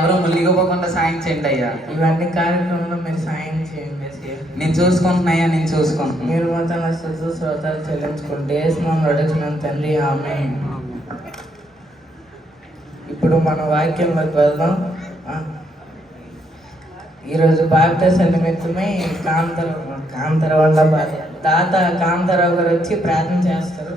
ఎవరు మునిగిపోకుండా సాయం చేయండి అయ్యా. ఇవన్నీ కార్యక్రమంలో మీరు సాయం చేయండి ఎస్ఐ. నేను చూసుకుంటున్నాయా, నేను చూసుకుంటున్నాను. మీరు మొత్తం శ్రోతాలు చెల్లించుకుంటే ఏసునామములో అడుగుతున్నాను తండ్రి, ఆమేన్. ఇప్పుడు మన వాక్యంలోకి వెళ్దాం. ఈరోజు బాప్టిజం నిమిత్తమై కాంతరావు వాళ్ళ తాత కాంతారావు గారు వచ్చి ప్రార్థన చేస్తారు.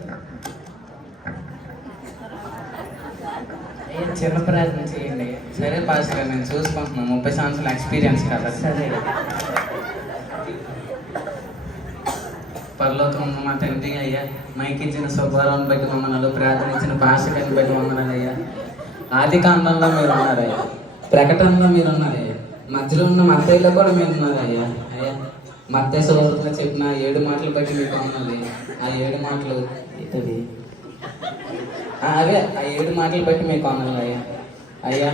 చిన్న ప్రార్థన చేయండి. సరే పాస్టర్ గారు, నేను చూసుకుంటున్నాను. 30 సంవత్సరాల ఎక్స్పీరియన్స్ కదా. సరే. పరలోకం ఉన్న మా తండ్రి అయ్యా, మైకిచ్చిన శుభారాన్ని బట్టి వందనాలు, ప్రార్థన ఇచ్చిన పాస్టర్ గారిని బట్టి వందనాలు అయ్యా. ఆది కాండంలో మీరు ఉన్నారయ్యా, ప్రకటనలో మీరు ఉన్నారయ్యా, మధ్యలో ఉన్న మత్తయిలో కూడా మీరు ఉన్నారయ్యా. అయ్యా మత్తయి సువార్తలో చెప్పిన 7 మాటలు బట్టి మీకు ఉన్నది. ఆ 7 మాటలు ఇది అవే, ఆ 7 మాటలు బట్టి మీకు అన్నాను అయ్యా. అయ్యా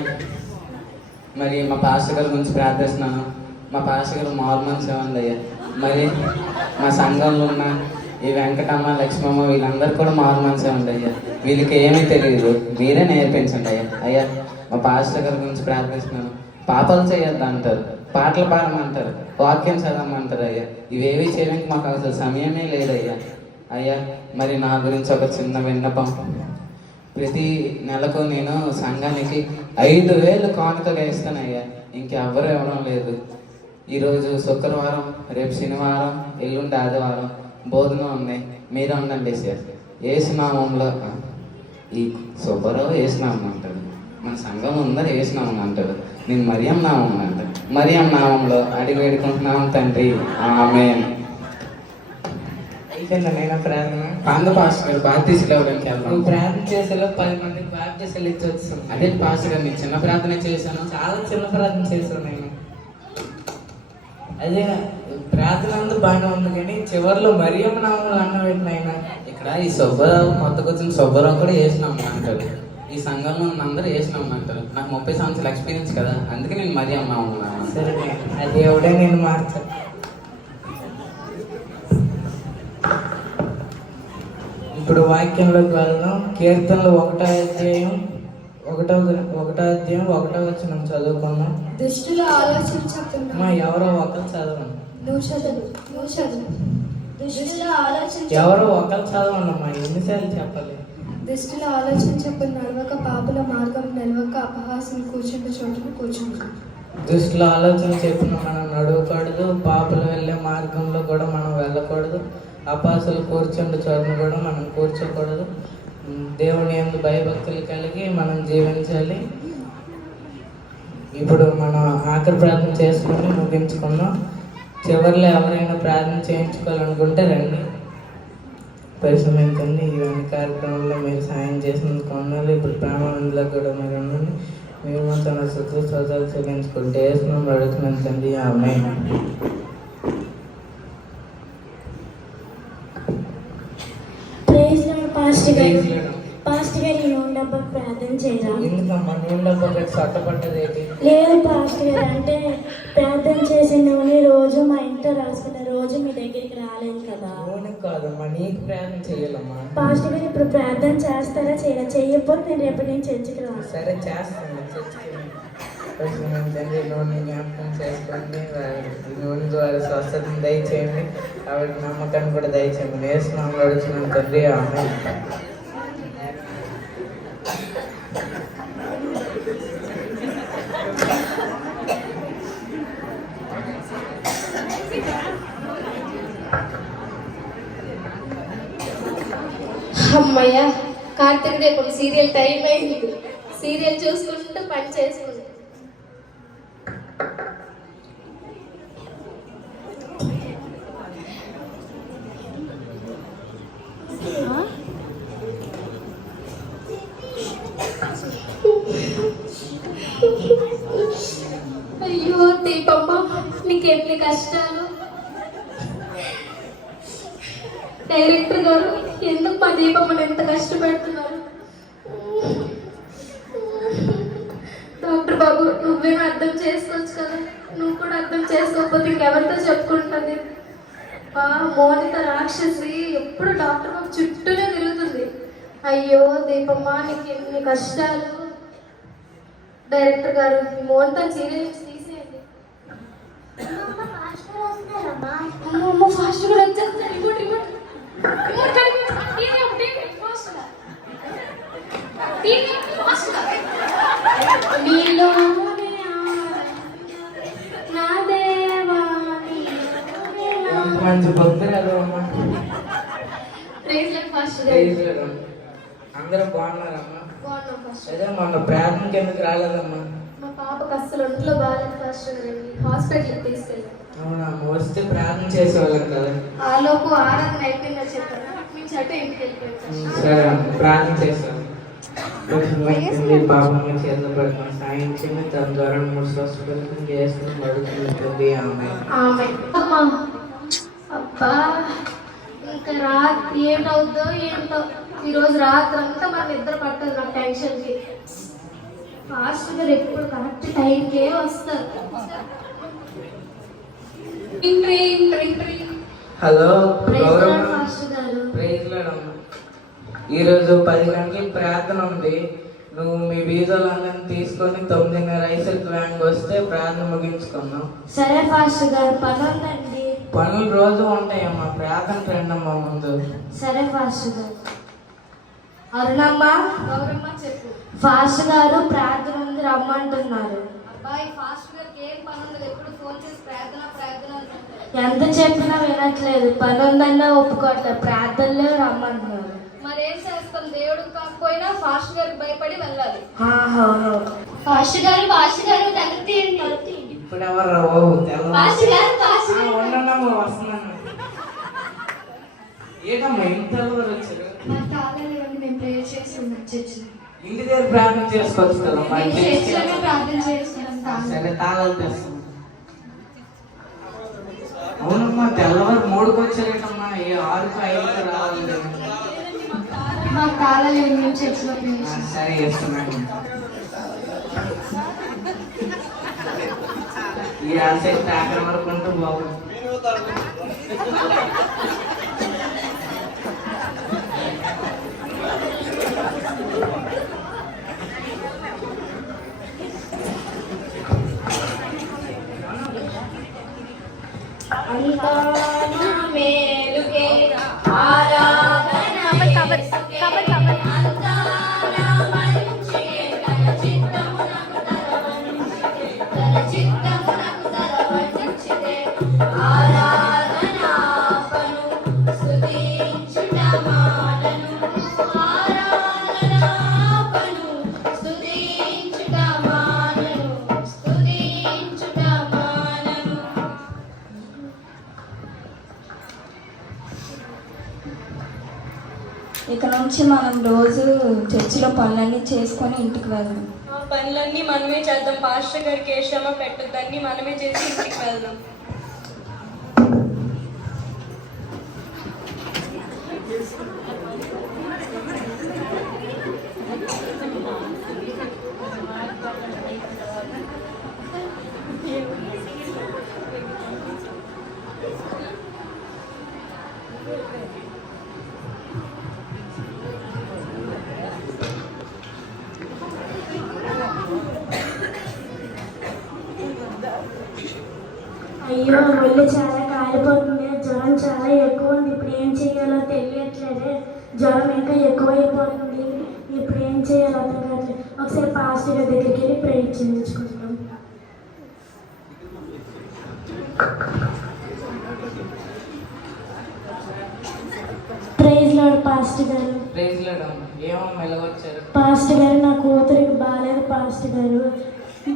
మరి మా పాస్టర్ గారి గురించి ప్రార్థిస్తున్నాను. మా పాస్టర్ గారు మారుమని సేవండి అయ్యా. మరి మా సంఘంలో ఉన్న ఈ వెంకటమ్మ, లక్ష్మమ్మ వీళ్ళందరూ కూడా మారుమని సేవండి అయ్యా. వీళ్ళకి ఏమీ తెలియదు, మీరే నేర్పించండి అయ్యా. అయ్యా మా పాస్టర్ గారి గురించి ప్రార్థిస్తున్నాను. పాపాలు చేయొద్దు అంటారు, పాటలు పాడమంటారు, వాక్యం చదవమంటారు అయ్యా. ఇవేవి చేయడానికి మాకు అసలు సమయమే లేదయ్యా. అయ్యా మరి నా గురించి ఒక చిన్న విన్నపం. ప్రతి నెలకు నేను సంఘానికి 5,000 కానుకగా ఇస్తానయ్యా. ఇంకెవ్వరూ ఇవ్వడం లేదు. ఈరోజు శుక్రవారం, రేపు శనివారం, ఎల్లుండి ఆదివారం బోధన ఉన్నాయి. మీరే ఉండండి సార్. ఏసునామంలో ఈ సుబ్బారావు ఏసునామం అంటాడు, మన సంఘం అందరూ ఏసునామం అంటాడు. నేను మరియం నామం అంటాను. మరియం నామంలో అడిగి వేడుకుంటున్నాం తండ్రి, ఆమేన్. అయిపోయిందా ప్రార్థన? పాంద పాస్టర్ గారు బాప్టిస్టులు ఇవ్వడానికి వెళ్దాం. నువ్వు ప్రార్థన చేసేలో 10 మందికి బాప్టిస్టులు ఇచ్చి వచ్చాను. అదే పాస్టర్ గారు, నేను చిన్న ప్రార్థన చేశాను. చాలా చిన్న ప్రార్థన చేశాను నేను. అదే ప్రార్థన అంతా బాగానే ఉంది, కానీ చివరిలో మరియం నామంలో అన్న పెట్టిన ఆయన. ఇక్కడ ఈ సుబ్బారావు, కొత్తగా వచ్చిన సుబ్బారావు కూడా వేసినాం అంటాడు. ఈ సంఘంలో అందరూ వేసినాం అంటారు. నాకు 30 సంవత్సరాల ఎక్స్పీరియన్స్ కదా, అందుకే నేను మరీ అన్నా ఉన్నాను. సరే, అది ఎవడే నేను మార్చా. ఇప్పుడు వాక్యంలోకి వెళ్దాం. కీర్తనలు 1వ అధ్యాయం 1వ వచనం చదువుకున్నాం. దుష్టుల ఆలోచన చెప్తున్నా. మా ఎవరో ఒకరు చదవండి. నువ్వు చదువు. దుష్టుల ఆలోచన ఎవరో ఒకరు చదవనమ్మా, ఎన్నిసార్లు చెప్పాలి? దుష్టుల ఆలోచన చెప్పిన నడవక, పాపుల మార్గం నిలవక, అపహాసం కూర్చుంటే చోటును కూర్చుంటు. దుష్టుల ఆలోచన చెప్పిన మనం నడవకూడదు, పాపులు వెళ్ళే మార్గంలో కూడా మనం వెళ్ళకూడదు, అపాసులు కూర్చుండే చోటును కూడా మనం కూర్చోకూడదు. దేవుని యందు భయభక్తులు కలిగి మనం జీవించాలి. ఇప్పుడు మనం ఆఖరి ప్రార్థన చేసుకుని ముగించుకుందాం. చివరిలో ఎవరైనా ప్రార్థన చేయించుకోవాలనుకుంటే రండి, పరిశ్రమించండి. ఇవన్నీ కార్యక్రమంలో మీరు సాయం చేసినందుకు వందనాలు. ఇప్పుడు ప్రాణానందలో కూడా మీరు ఉండండి. మీరు మొత్తం స్తోత్రాలు చెల్లించుకుంటే ఏసునామములో అడుగుతున్నాను తండ్రి, ఆమేన్. పాస్టర్ గారు ఈ నూనె డబ్బా ప్రార్థన చేయరా? ఎందుకమ్మా నూనె డబ్బా పెట్టి సొట్టపడ్డది ఏంటి? లేదు పాస్టర్ గారు, అంటే ప్రార్థన చేసే నూనె రోజు మా ఇంట్లో రాసుకున్న రోజు మీ దగ్గరికి రాలేదు కదా. నూనె కాదమ్మా, నీకు ప్రార్థన చేయాలమ్మా. పాస్టర్ గారు ఇప్పుడు ప్రార్థన చేస్తారా చేయరా? చేయకపోతే నేను రేపటి నుంచి చర్చికి రాను. సరే చేస్తాను, చర్చికి పరిశ్రమించండి. నూనె జ్ఞాపకం చేసుకోండి. ఈ నూనె ద్వారా స్వస్థతను దయచేయండి, ఆవిడ నమ్మకాన్ని కూడా దయచేయండి. ఏసునామములో అడుగుతున్నాను తండ్రి, ఆమేన్. అమ్మయ్య, కార్తీక దీపం సీరియల్ టైం అయింది. సీరియల్ చూసుకుంటూ పని చేసుకుంటూ అయ్యో దీపమ్మ, నీకెన్ని కష్టాలు. డైరెక్టర్ గారు ఎందుకు మా దీపమ్మని ఎంత కష్టపెడుతున్నారు? డాక్టర్ బాబు, నువ్వేమో అర్థం చేసుకోవచ్చు కదా. నువ్వు కూడా అర్థం చేసుకోకపోతే ఇంకెవరితో చెప్పుకుంటుంది? మోనిత రాక్షసి ఎప్పుడు డాక్టర్ బాబు చుట్టూనే తిరుగుతుంది. అయ్యో దీపమ్మ, నీకు ఎన్ని కష్టాలు. డైరెక్టర్ గారు ఈ మోహన్తో సీరియల్ నుంచి తీసేయండి. అమ్మ ఫాస్ట్ కూడా వచ్చేస్తారు. Remote remote remote TV fast TV fast నీలో నా దేవా ఎంత మంచి భక్తులు అమ్మా. Praise lord fast praise lord అమ్మా. అందరూ బాగున్నారమ్మా? బాగున్నాం ఫాస్ట్. అదే మొన్న ప్రార్థనకి ఎందుకు రాలేదమ్మా? మా పాపకు అస్సలు ఒంట్లో బాగాలేదు ఫాస్ట్ గారండి, హాస్పిటల్కి తీసుకెళ్ళాం. అవునమ్మా, వస్తే ప్రార్థన చేసేవాళ్ళం కదా. ఆ లోపు ఆరాధన అయిపోయిందని చెప్పాను, మీ చట్ట ఇంటికి వెళ్ళిపోయాం. సరే అమ్మా, ప్రార్థన చేస్తాను. పాపమ్మ చేతులు పడుతున్న సాయించింది, తన ద్వారా 3 స్వస్థపడుతుంది చేస్తుంది అడుగుతుంది. ఆమె అమ్మా అబ్బా ఇంకా రాత్రి ఏంటవుద్దో ఏంటో, ఈరోజు రాత్రి అంతా మన నిద్ర పట్టదు నా టెన్షన్కి. ఫాస్ట్ గారు ఎప్పుడు కరెక్ట్ టైంకే వస్తారు. హలో ప్రైజ్ లార్డ్ ఫాస్ట్ గారు. ప్రైజ్ లార్డ్ అమ్మా. ఈరోజు 10 గంటలకు ప్రార్థన ఉంది. నువ్వు మీ బీజాలందరినీ తీసుకొని 9:30 ఐసెట్ వ్యాంగ్ వస్తే ప్రార్థన ముగించుకున్నాం. సరే ఫాస్ట్ గారు, పని ఉందండి. పనులు రోజు ఉంటాయమ్మా, ప్రార్థన రండి అమ్మా ముందు. సరే ఫాస్ట్ గారు. అరుణమ్మ, గౌరమ్మ చెప్పు. ఫాస్ట్ గారు ప్రార్థన ఉంది రమ్మంటున్నారు. అబ్బాయి ఫాస్ట్ గారికి ఏం పని ఉండదు, ఎప్పుడు ఫోన్ చేసి ప్రార్థన ప్రార్థన అంటారు. ఎంత చెప్పినా వినట్లేదు, పని ఉందన్నా ఒప్పుకోవట్లేదు, ప్రార్థనలే రమ్మంటున్నారు. మరి ఏం చేస్తాం, దేవుడు కాకపోయినా ఫాస్ట్ గారికి భయపడి వెళ్ళాలి. ఫాస్ట్ గారు దగ్గర తీయండి. ఇప్పుడు ఎవరు బాబు ఫాస్ట్ గారు ఫాస్ట్ గారు. ఉండమ్మా, వస్తున్నాను. ఏంటమ్మా ఇంత వచ్చారు? మా తాళాలు మేము ప్రేయర్ చేస్తున్నాం చర్చిలో. ఇంటి దగ్గర ప్రార్థన చేసుకోవచ్చు కదమ్మా. మేము చర్చిలోనే ప్రార్థన చేస్తున్నాం. సరే, తాళాలు తెస్తాం. అవునమ్మా, తెల్లవారు 3కి వచ్చారేటమ్మా, 6కి 5కి రావాలి. మా తాళాలు మేము చర్చిలో ప్రేయర్ చేస్తున్నాం. సరే చేస్తున్నాను. ఈ ఆసక్తి ట్యాకర్ వరకు ఉంటూ బాగుంది. ఇక నుంచి మనం రోజు చర్చిలో పనులన్నీ చేసుకొని ఇంటికి వెళ్దాం. ఆ పనులన్నీ మనమే చేద్దాం. పాస్టర్ గారికి ఏ శ్రమ పెట్టొద్దని మనమే చేసి ఇంటికి వెళ్దాం. అయ్యో, ఒళ్ళు చాలా కాలిపోతుంది, జ్వరం చాలా ఎక్కువ ఉంది. ఇప్పుడు ఏం చేయాలో తెలియట్లేదే, జ్వరం ఇంకా ఎక్కువైపోతుంది. ఇప్పుడు ఏం చేయాలో అర్థం కావట్లేదు. ఒకసారి పాస్టర్ గారి దగ్గరికి వెళ్ళి ప్రేయర్ చేయించుకుంటాం. ప్రైజ్ లార్డ్ పాస్టర్ గారు. ప్రైజ్ లార్డ్ అమ్మా. ఏమమ్మా ఇలా వచ్చారు? పాస్టర్ గారు, నా కూతురికి బాగాలేదు పాస్టర్ గారు.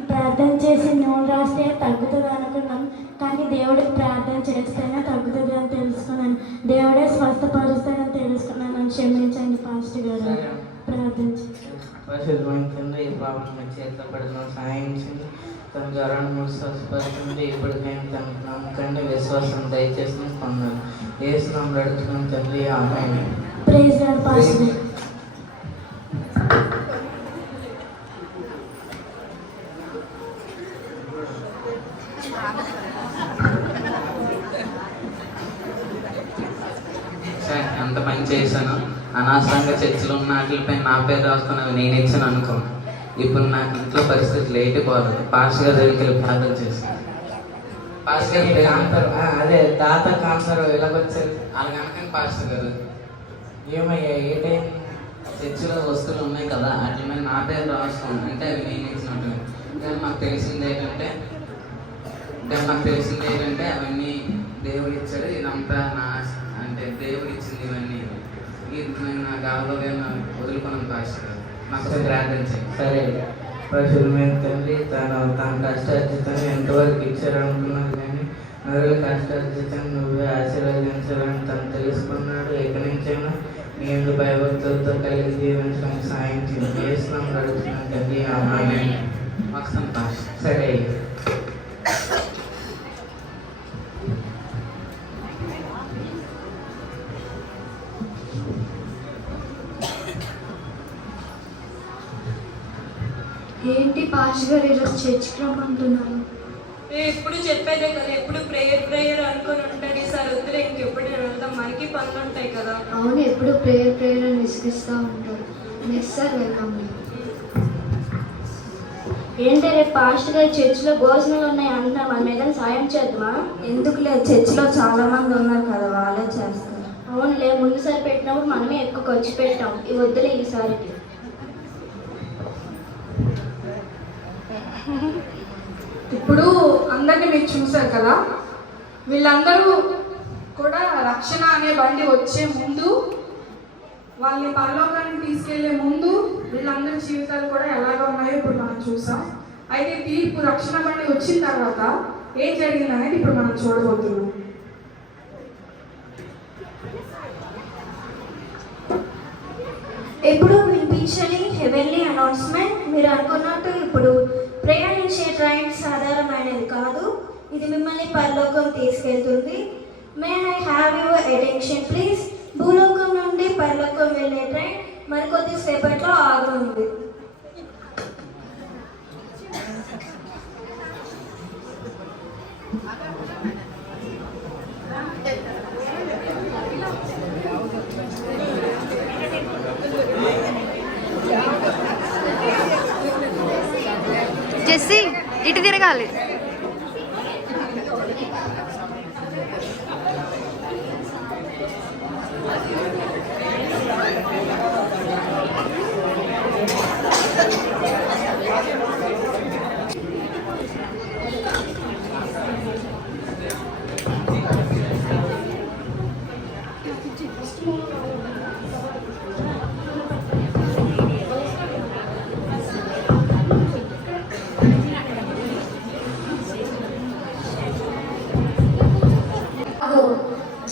ప్రార్థన చేసి నూనె రాస్తే తగ్గుతుంది అనుకున్నాం, కానీ దేవుడికి ప్రార్థన చేస్తేనే తగ్గుతుంది అని తెలుసుకున్నాను. దేవుడే స్వస్థపరుస్తాడని తెలుసుకున్నాను. నన్ను క్షమించండి పాస్టర్ గారు. ప్రార్థన పరిశుద్ధమైన కింద ఈ పాపం చేతిలో పడుతున్న సాయించింది, తన జ్వరాన్ని స్వస్థపరుస్తుంది. ఇప్పటికైనా తనకు నమ్మకండి, విశ్వాసం దయచేసి పొందాలి. ఏసునామం అడుగుతున్నాం తండ్రి, ఆమేన్. ప్రైజ్ లార్డ్ పాస్టర్ గారు. సార్ ఎంత పని చేశాను, అనవసరంగా చర్చిలో ఉన్న వాటిపై నా పేరు రాసుకున్నవి నేను ఇచ్చాను అనుకో. ఇప్పుడు నాకు ఇంట్లో పరిస్థితులు ఏంటి పోలేదు. పాస్టర్ గారి దగ్గరికి వెళ్ళి ప్రార్థన చేశాను. పాస్టర్ గారు కాంతారు అదే తాత కాంతారు ఎలాగొచ్చారు? అలాగనకని పాస్టర్ గారు ఏమయ్యా ఏటైంది? చర్చిలో వస్తువులు ఉన్నాయి కదా, వాటి మీద నా పేరు రాసుకోండి అంటే అవి నేను ఇచ్చినట్టు. కానీ మాకు తెలిసింది ఏంటంటే అవన్నీ దేవుడు ఇచ్చాడు, ఇదంతా నా అంటే దేవుడు ఇచ్చింది ఇవన్నీ. ఇది నేను నా గాల్లో వదులుకున్నాను పాస్టర్ గారు. మాకు ప్రార్థన చేయండి. సరే పరిశుభ్రమైన తండ్రి, తన కష్టార్జితాన్ని ఎంతవరకు ఇచ్చారనుకున్నాను, కానీ నరుల కష్టార్జితాన్ని నువ్వే ఆశీర్వదించాలని తను తెలుసుకున్నాడు. ఎక్కడి నుంచైనా నీ ఎందుకు భయభక్తులతో కలిగి జీవించడానికి సాయం చేస్తున్నాం అడుగుతున్నాను తండ్రి. ఆమేన్. వస్తాను పాస్టర్. సరే ఏంటి పాస్టర్ గారు ఈరోజు చర్చికి రమ్మంటున్నారు? ఎప్పుడు చెప్పేదే కదా, ఎప్పుడు ప్రేయర్ అనుకొని ఉంటారు. ఈసారి వద్దులే, ఇంకెప్పుడు వెళ్తాం, మనకి పనులు ఉంటాయి కదా. అవును, ఎప్పుడు ప్రేయర్ అని విసిగిస్తూ ఉంటారు. Next sir welcome. ఏంటి రేపు పాస్టర్ గారి చర్చిలో భోజనాలు ఉన్నాయి అంటున్నారు, మనం ఏదైనా సాయం చేద్దామా? ఎందుకులే, చర్చిలో చాలా మంది ఉన్నారు కదా, వాళ్ళే చేస్తారు. అవునులే, ముందుసారి పెట్టినప్పుడు మనమే ఎక్కువ ఖర్చు పెట్టాం, ఇవి వద్దులే ఈసారికి. ఇప్పుడు అందరినీ మీరు చూశారు కదా, వీళ్ళందరూ కూడా రక్షణ అనే బండి వచ్చే ముందు, వాళ్ళని పరలోకానికి తీసుకెళ్లే ముందు వీళ్ళందరి జీవితాలు కూడా ఎలాగ ఉన్నాయో ఇప్పుడు మనం చూసాం. అయితే తీర్పు రక్షణ బండి వచ్చిన తర్వాత ఏం జరిగింది అనేది ఇప్పుడు మనం చూడబోతున్నాం. ఇప్పుడు వినిపించని హెవెన్లీ అనౌన్స్మెంట్. మీరు అనుకున్నట్టు ఇప్పుడు ప్రయాణించే ట్రైన్ సాధారణమైనది కాదు, ఇది మిమ్మల్ని పరలోకం తీసుకెళ్తుంది. May I have your attention please. భూలోకం నుండి పరలోకం వెళ్ళే ట్రైన్ మరికొద్ది సేపట్లో ఆగనుంది. జెస్సీ ఇటు తిరగాలి.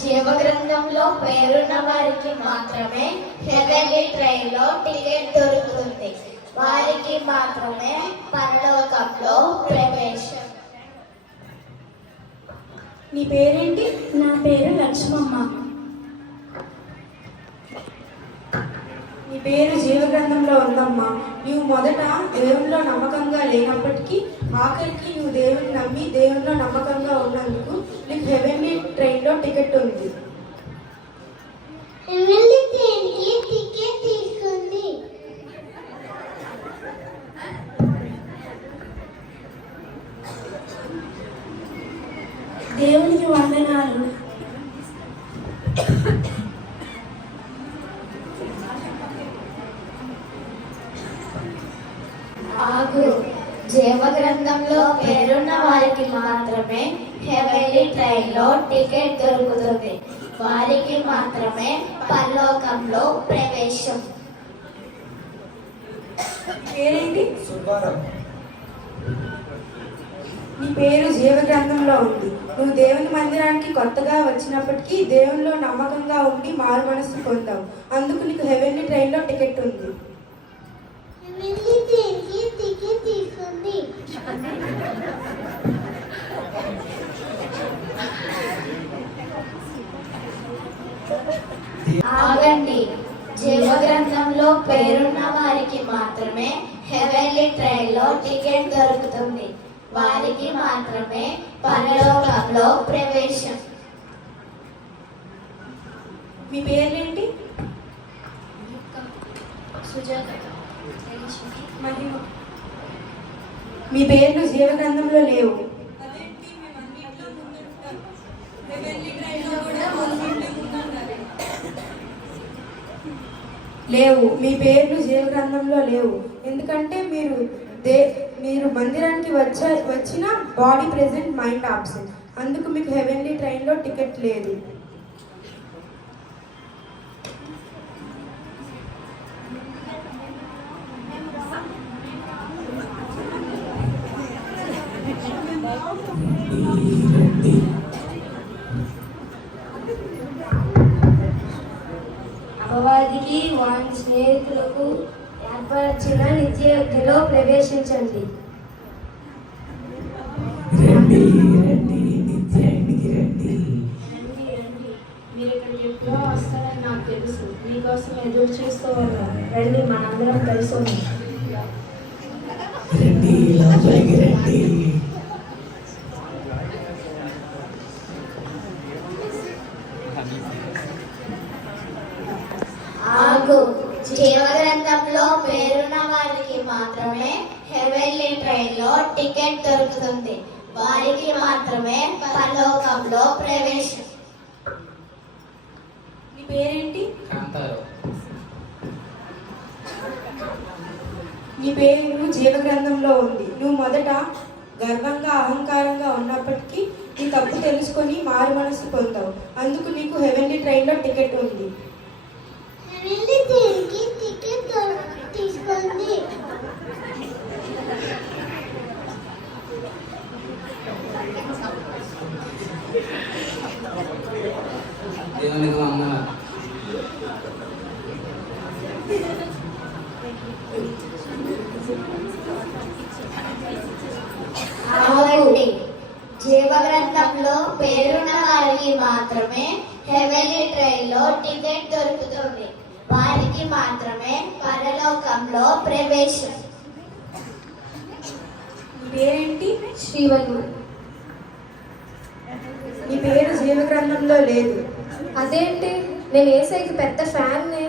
జీవగ్రంథంలో పేరున్న వారికి మాత్రమే హెవెన్లీ ట్రైన్లో టికెట్ దొరుకుతుంది. వారికి మాత్రమే పరలోకంలో ప్రవేశం. నీ పేరేంటి? నా పేరు లక్ష్మమ్మ. నీ పేరు జీవగ్రంథంలో ఉందమ్మా. నువ్వు మొదట దేవునిలో నమ్మకంగా లేనప్పటికీ ఆఖరికి నువ్వు దేవుని నమ్మి దేవునిలో నమ్మకంగా ఉన్నందుకు నీకు హెవెన్లీ ట్రైన్లో టికెట్ ఉంది. టికెట్ తీసుకుంది. దేవునికి వందనాలు. ఆగు, జీవగ్రంథంలో పేరున్న వారికి మాత్రమే హెవెన్లీ ట్రైన్లో టికెట్ దొరుకుతుంది. వారికి మాత్రమే పరలోకంలో ప్రవేశం. పేరేంటి? నీ పేరు జీవగ్రంథంలో ఉంది. నువ్వు దేవుని మందిరానికి కొత్తగా వచ్చినప్పటికీ దేవునిలో నమ్మకంగా ఉండి మారు మనసు పొందావు. అందుకు నీకు హెవెన్లీ ట్రైన్లో టికెట్ ఉంది. టికెట్ తీసుకుంది. ఆగండి, జీవగ్రంథంలో పేరున్న వారికి మాత్రమే హెవెన్లీ ట్రైన్లో టికెట్ దొరుకుతుంది. వారికి మాత్రమే పరలోకంలో ప్రవేశం. మీ పేర్లేంటి? సుజాత. మీ పేర్లు జీవగ్రంథంలో లేవు. లేవు, మీ పేర్లు జీవగ్రంథంలో లేవు. ఎందుకంటే మీరు మందిరానికి వచ్చిన బాడీ ప్రెజెంట్, మైండ్ ఆబ్సెంట్. అందుకు మీకు హెవెన్లీ ట్రైన్లో టికెట్ లేదు. అపవాదికి వారి స్నేహితులకు ఏర్పరిచిన నిత్యలో ప్రవేశించండి. మీరు ఇక్కడికి ఎప్పుడో వస్తారని నాకు తెలుసు. మీకోసం ఎదురు చూస్తూ ఉన్నాను. రండి, మనందరం కలిసి ఉన్నాం. ఆగు, జీవగ్రంథంలో పేరున్న వారికి మాత్రమే హెవెన్లీ ట్రైన్ లో టికెట్ దొరుకుతుంది. వారికి మాత్రమే పరలోకంలో ప్రవేశం. నీ పేరేంటి? కాంతారు. నీ పేరు జీవగ్రంథంలో ఉంది. నువ్వు మొదట గర్వంగా అహంకారంగా ఉన్నప్పటికీ నీ తప్పు తెలుసుకొని మారు మనసు పొందావు. అందుకు నీకు హెవెన్లీ ట్రైన్లో టికెట్ ఉంది. తీసుకోండి. దేవునికి వందనాలు. అవునండి, జీవగ్రంథంలో పేరున్న వారికి మాత్రమే హెవెన్లీ ట్రైన్ లో టికెట్ దొరుకుతుంది. వారికి మాత్రమే పరలోకంలో ప్రవేశం. నీ పేరేంటి? శ్రీవల్లి. నీ పేరు జీవగ్రంథంలో లేదు. అదేంటి, నేను ఏసైకి పెద్ద ఫ్యాన్ని.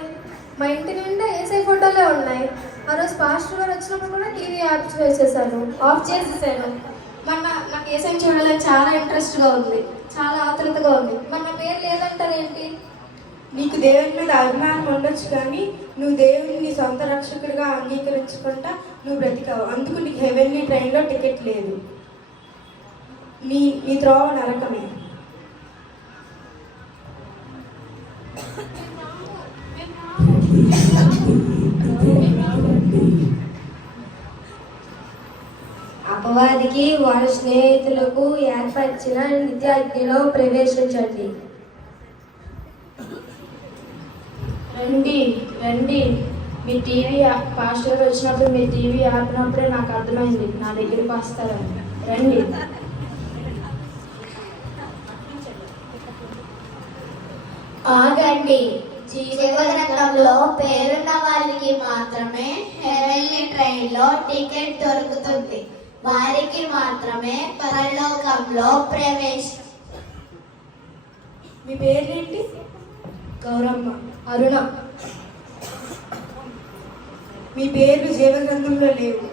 మా ఇంటి నిండా ఏసై ఫోటోలే ఉన్నాయి. ఆ రోజు పాస్టర్ గారు వచ్చినప్పుడు కూడా టీవీ ఆఫ్ చేసేసాను. మొన్న నాకు ఏసైని చూడాలని చాలా ఇంట్రెస్ట్గా ఉంది, చాలా ఆతృతగా ఉంది. మన పేరు లేదంటారేంటి? నీకు దేవుని మీద అభిమానం ఉండొచ్చు, కానీ నువ్వు దేవుని నీ సొంత రక్షకుడిగా అంగీకరించకుండా నువ్వు బ్రతికావు. అందుకు నీకు హెవెన్లీ ట్రైన్లో టికెట్ లేదు. నీ త్రోవ నరకమే. అపవాదికి వారి స్నేహితులకు ఏర్పరిచిన నిత్యాగ్నిలో ప్రవేశించండి. రండి రండి. మీ టీవీ పాస్టర్ వచ్చినప్పుడు మీ టీవీ ఆపినప్పుడే నాకు అర్థమైంది నా దగ్గరికి వస్తారని. రండి. ఆగండి, జీవగ్రంథంలో పేరున్న వారికి మాత్రమే హెవెన్లీ ట్రైన్ లో టికెట్ దొరుకుతుంది. వారికి మాత్రమే పరలోకంలో ప్రవేశం. మీ పేరేంటి? గౌరమ్మ. అరుణ. మీ పేర్లు జీవగ్రంథంలో లేవు.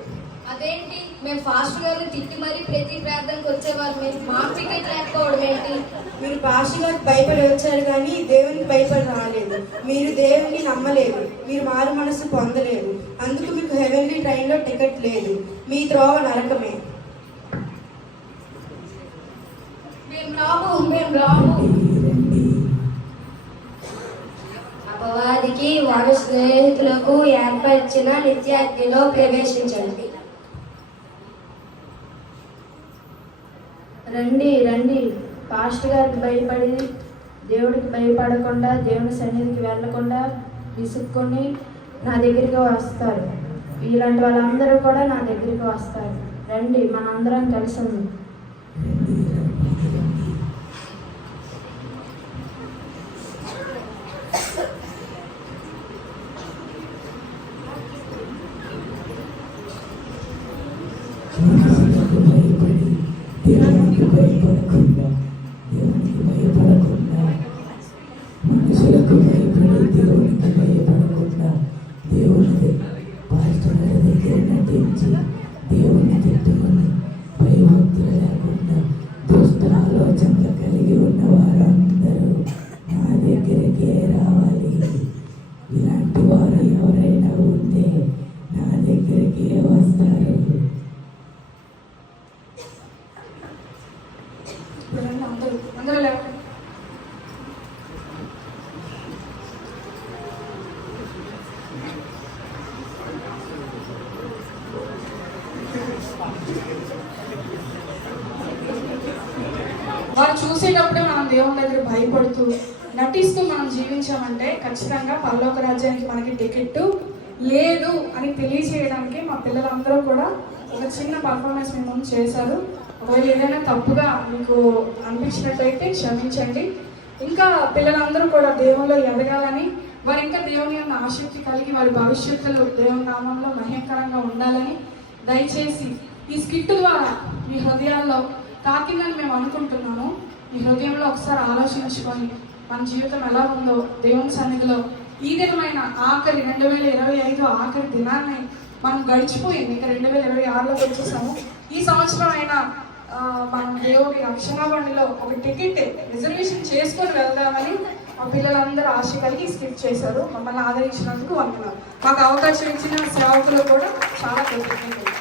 అదేంటి, మేము ఫాస్ట్ గారిని తిట్టి మరీ ప్రతి ప్రార్థనకు వచ్చేవారు. మాకు టికెట్ లేకపోవడం ఏంటి? మీరు పాస్టర్ గారికి భయపడి వచ్చారు, కానీ దేవునికి భయపడి రాలేదు. మీరు దేవుని నమ్మలేదు, మీరు మారు మనసు పొందలేదు. అందుకు మీకు హెవెన్లీ ట్రైన్లో టికెట్ లేదు. మీ త్రోవ నరకమే. మేము రాము. అపవాదికి వారి స్నేహితులకు ఏర్పరిచిన నిత్యాగ్నిలో ప్రవేశించండి. రండి రండి. పాస్టర్ గారికి భయపడి దేవుడికి భయపడకుండా దేవుని సన్నిధికి వెళ్ళకుండా విసుక్కొని నా దగ్గరికి వస్తారు. ఇలాంటి వాళ్ళందరూ కూడా నా దగ్గరికి వస్తారు. రండి, మనందరం కలిసి ఉన్నాం. దేవునికి భయపడకుండా మనుషులకు భయపడి దేవునికి భయపడకుండా దేవుని గురించి దేవుని తిట్టుకొని భయభక్తులు లేకుండా దుష్ట ఆలోచనలు కలిగి ఉన్న వారందరూ నా దగ్గరికే రావాలి. ఇలాంటి వారు ఎవరైనా ఉంటే నా దగ్గరికే వస్తారు. అందరూ లేవు. వారు చూసేటప్పుడే మనం దేవుని దగ్గర భయపడుతూ నటిస్తూ మనం జీవించామంటే ఖచ్చితంగా పరలోక రాజ్యానికి మనకి టికెట్ లేదు అని తెలియజేయడానికి మా పిల్లలందరూ కూడా ఒక చిన్న పర్ఫార్మెన్స్ మీ ముందు చేశారు. ఒకవేళ ఏదైనా తప్పుగా మీకు అనిపించినట్లయితే క్షమించండి. ఇంకా పిల్లలందరూ కూడా దేవుల్లో ఎదగాలని, వారు ఇంకా దేవుని యొక్క ఆసక్తి కలిగి వారి భవిష్యత్తులో దేవుని నామంలో మహేకరంగా ఉండాలని దయచేసి ఈ స్కిట్ ద్వారా మీ హృదయాల్లో తాకిందని మేము అనుకుంటున్నాము. మీ హృదయంలో ఒకసారి ఆలోచించుకొని మన జీవితం ఎలా ఉందో దేవుని సన్నిధిలో ఈ దినమైన ఆఖరి 2025 ఆఖరి దినాన్ని మనం గడిచిపోయింది. ఇంకా 2026లోకి వచ్చేసాము. ఈ సంవత్సరం అయినా మనం దేవుడి రక్షణ బండిలో ఒక టికెట్ రిజర్వేషన్ చేసుకొని వెళ్దామని మా పిల్లలందరూ ఆశ కలిగి స్కిప్ చేశారు. మమ్మల్ని ఆదరించినందుకు వందనాలు. మాకు అవకాశం ఇచ్చిన సేవకులు కూడా చాలా కృతజ్ఞతలు.